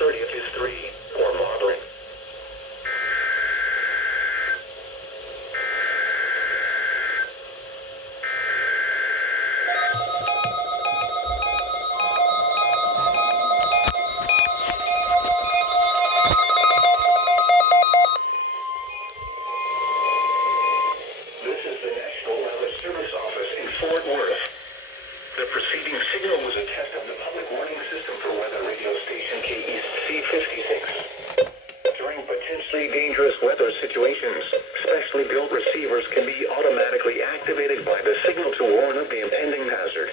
30th is 3, or moderate. This is the National Weather Service Office in Fort Worth. The preceding signal was a test of the public warning system for weather radio station KEAS 56. During potentially dangerous weather situations, specially built receivers can be automatically activated by the signal to warn of the impending hazard.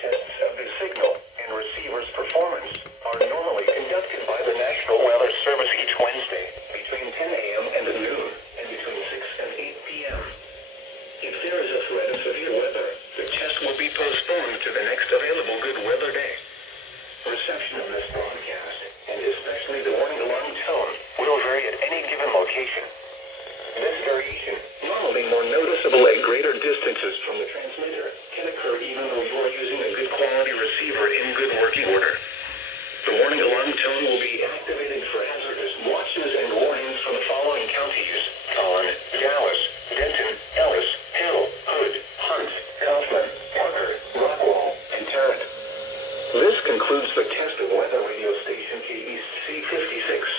Tests of the signal and receiver's performance are normally conducted by the National Weather Service each Wednesday between 10 a.m. and noon and between 6 and 8 p.m. If there is a threat of severe weather, the test will be postponed to the next available good weather day. Reception of this broadcast, and especially the warning alarm tone, will vary at any given location. This variation, normally more noticeable at greater distances from the transmitter, can occur even though you are using a good quality receiver in good working order. The warning alarm tone will be activated for hazardous watches and warnings from the following counties: Collin, Dallas, Denton, Ellis, Hill, Hood, Hunt, Kaufman, Parker, Rockwall, and Tarrant. This concludes the test of weather radio station KEAS 56.